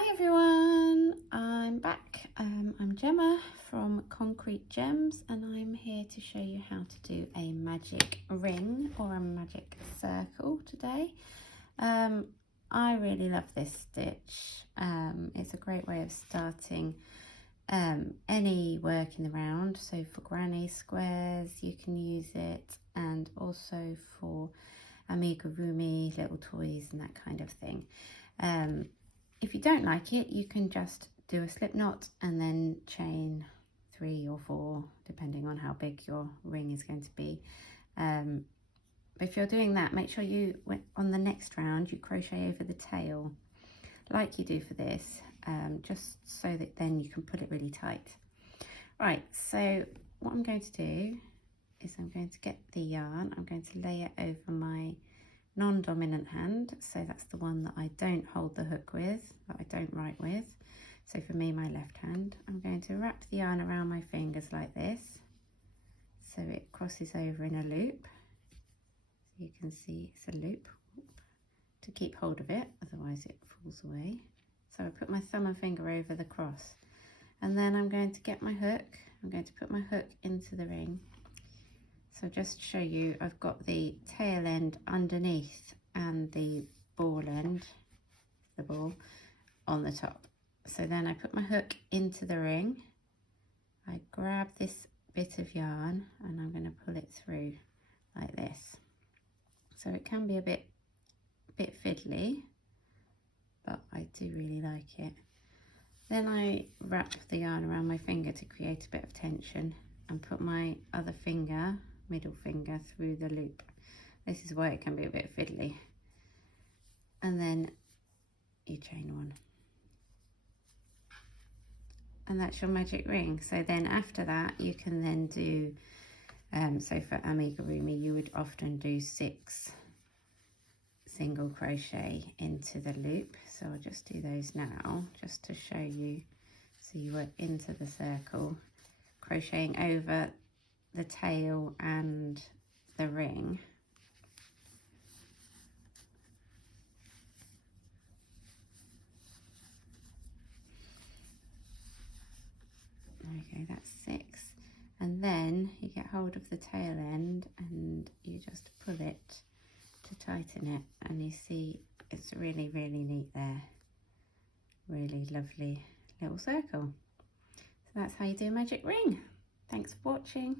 Hi everyone, I'm back. I'm Gemma from Concrete Gems and I'm here to show you how to do a magic ring or a magic circle today. I really love this stitch. It's a great way of starting any work in the round. So for granny squares you can use it, and also for amigurumi, little toys and that kind of thing. If you don't like it, you can just do a slip knot and then chain 3 or 4, depending on how big your ring is going to be. But if you're doing that, make sure you, on the next round, you crochet over the tail, like you do for this, just so that then you can pull it really tight. Right, so what I'm going to do is I'm going to get the yarn, I'm going to lay it over my non-dominant hand, so that's the one that I don't hold the hook with, that I don't write with. So for me, my left hand, I'm going to wrap the yarn around my fingers like this, so it crosses over in a loop. So you can see it's a loop to keep hold of it, otherwise it falls away. So I put my thumb and finger over the cross, and then I'm going to get my hook. I'm going to put my hook into the ring. So just to show you, I've got the tail end underneath and the ball end, the ball, on the top. So then I put my hook into the ring, I grab this bit of yarn and I'm going to pull it through like this. So it can be a bit fiddly, but I do really like it. Then I wrap the yarn around my finger to create a bit of tension and put my other finger, middle finger, through the loop. This is why it can be a bit fiddly. And then you chain 1. And that's your magic ring. So then after that you can then do, so for amigurumi you would often do 6 single crochet into the loop. So I'll just do those now just to show you. So you work into the circle, crocheting over the tail and the ring. Okay, that's 6. And then you get hold of the tail end and you just pull it to tighten it, and you see it's really neat there. Really lovely little circle. So that's how you do a magic ring. Thanks for watching.